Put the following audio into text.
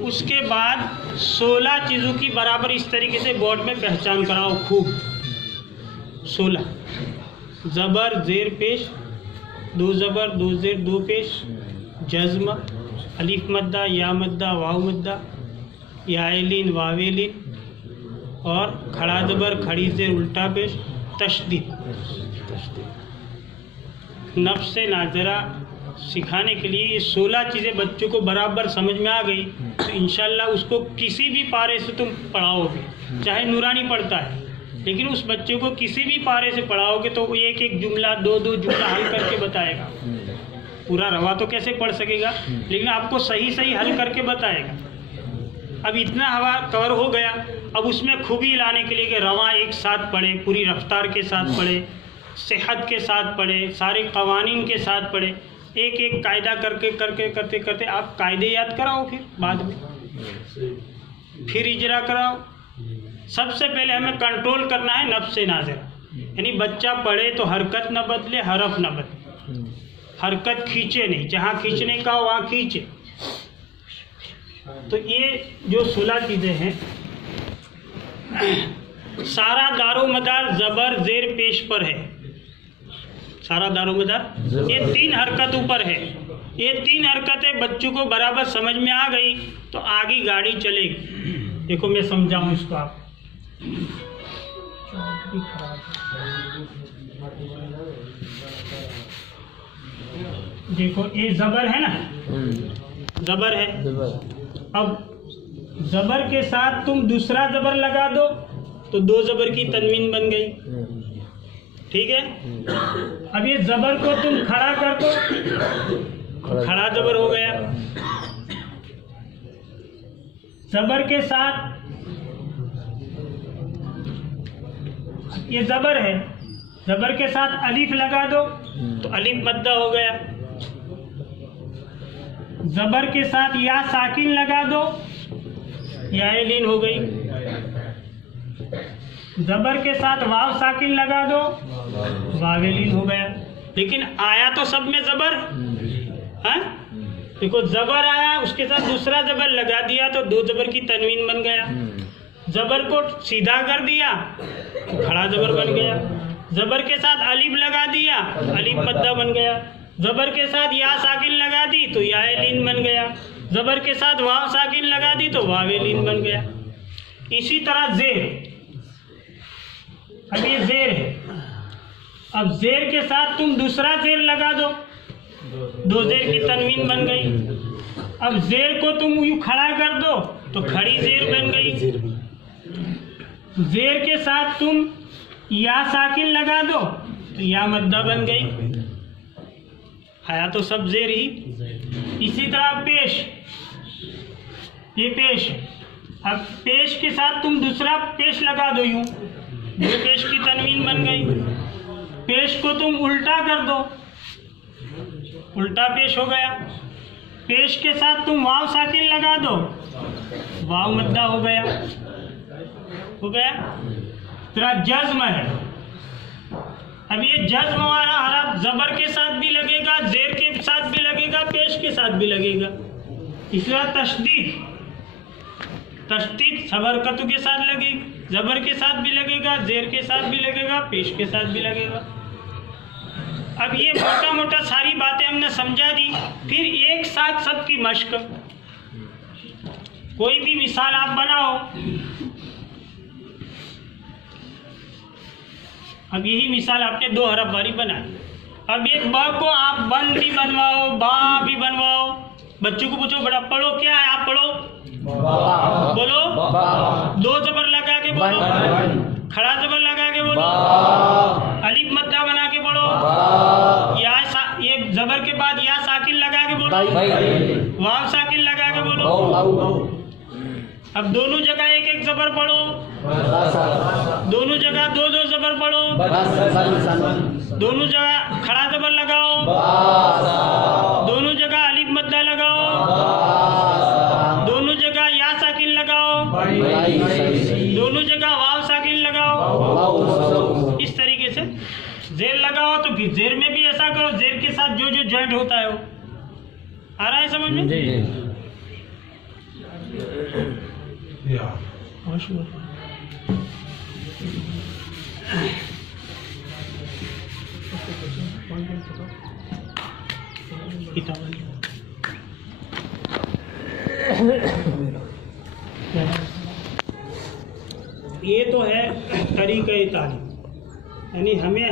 उसके बाद 16 चीज़ों की बराबर इस तरीके से बोर्ड में पहचान कराओ खूब। 16 ज़बर ज़ेर पेश, 2 ज़बर 2 ज़ेर 2 पेश, जज़्म, अलिफ मद्दा या मद्दा वाव मद्दा, यालीन वावेलीन और खड़ा ज़बर खड़ी ज़ेर उल्टा पेश, तशदीद। नफ्स नाज़रा सिखाने के लिए ये 16 चीज़ें बच्चों को बराबर समझ में आ गई तो इंशाल्लाह उसको किसी भी पारे से तुम पढ़ाओगे, चाहे नूरानी पढ़ता है लेकिन उस बच्चे को किसी भी पारे से पढ़ाओगे तो वो एक एक जुमला 2-2 जुमला हल करके बताएगा। पूरा रवा तो कैसे पढ़ सकेगा, लेकिन आपको सही सही हल करके बताएगा। अब इतना हवा कवर हो गया, अब उसमें खूबी लाने के लिए कि रवा एक साथ पढ़े, पूरी रफ्तार के साथ पढ़े, सेहत के साथ पढ़े, सारे कवानीन के साथ पढ़े, एक एक कायदा करके करते करते आप कायदे याद कराओ, फिर बाद में फिर इजरा कराओ। सबसे पहले हमें कंट्रोल करना है नफ्स नाज़रा, यानी बच्चा पढ़े तो हरकत न बदले, हरफ न बदले, हरकत खींचे नहीं, जहाँ खींचने का वहाँ खींचे। तो ये जो 16 चीज़ें हैं सारा दारो मदार ज़बर ज़ेर पेश पर है, सारा दारोमदार ये 3 हरकतों पर है। ये 3 हरकतें बच्चों को बराबर समझ में आ गई तो आगे गाड़ी चलेगी। देखो मैं समझाऊं इसको, आप देखो ये ज़बर है ना, ज़बर है। अब ज़बर के साथ तुम दूसरा ज़बर लगा दो तो 2 ज़बर की तनवीन बन गई, ठीक है। अब ये ज़बर को तुम खड़ा कर दो, खड़ा ज़बर हो गया। ज़बर के साथ ये ज़बर है, ज़बर के साथ अलिफ लगा दो तो अलिफ मद्दा हो गया। ज़बर के साथ या साकिन लगा दो, या लीन हो गई। ज़बर के साथ वाव साकिन लगा दो, वावेलीन हो गया। लेकिन आया तो सब में ज़बर है। देखो ज़बर आया, उसके साथ दूसरा ज़बर लगा दिया तो 2 ज़बर की तनवीन बन गया। ज़बर को सीधा कर दिया तो खड़ा ज़बर बन गया। ज़बर के साथ अलिफ लगा दिया, अलिफ मद्दा बन गया। ज़बर के साथ या साकिन लगा दी तो या लीन बन गया। ज़बर के साथ वाव साकिन लगा दी तो वावेलीन बन गया। इसी तरह ज़ेर, अब ये ज़ेर है, अब ज़ेर के साथ तुम दूसरा ज़ेर लगा दो, 2 ज़ेर की तनवीन बन गई। अब ज़ेर को तुम यूँ खड़ा कर दो तो खड़ी ज़ेर बन गई। ज़ेर के साथ तुम या साकिन लगा दो तो या मद्दा बन गई। आया तो सब ज़ेर ही। इसी तरह पेश, ये पेश, अब पेश के साथ तुम दूसरा पेश लगा दो, यूँ 2 पेश की तनवीन बन गई। पेश को तुम उल्टा कर दो, उल्टा पेश हो गया। पेश के साथ तुम वाव साकिन लगा दो, वाव मद्दा हो गया, हो गया। तेरा जज्म है, अब ये जज्म वाला हरफ ज़बर के साथ भी लगेगा, ज़ेर के साथ भी लगेगा, पेश के साथ भी लगेगा। इसलिए तशदीद, तशदीद सब हरकतों के साथ लगेगी, ज़बर के साथ भी लगेगा, ज़ेर के साथ भी लगेगा, पेश के साथ भी लगेगा। अब ये मोटा मोटा सारी बातें हमने समझा दी। फिर एक साथ सबकी मश्क, कोई भी मिसाल आप बनाओ। अब यही मिसाल आपने 2 हरफ वाली बनाई। अब एक ब को आप बन भी बनवाओ, बा भी बनवाओ। बच्चों को पूछो बेटा पढ़ो क्या है, आप पढ़ो, बोलो 2 ज़बर लगा के बोलो, खड़ा ज़बर लगा के बोलो, अलिफ मद्दा बना के बोलो, ये ज़बर के बाद या साकिन लगा के बोलो, वाव साकिन लगा के बोलो। अब दोनों जगह एक एक ज़बर पढ़ो, दोनों जगह 2-2 ज़बर पढ़ो, दोनों जगह खड़ा ज़बर लगाओ, दोनों जगह अलिफ मद्दा लगाओ, दोनों जगह या साकिन लगाओ, दोनों जगह वाव साकिन लगाओ। इस तरीके से ज़ेर लगाओ तो फिर ज़ेर में भी ऐसा करो, ज़ेर के साथ जो जो जॉइंट होता है वो आ रहा है समझ में। ये तो है तरीक़े तालीम, यानी हमें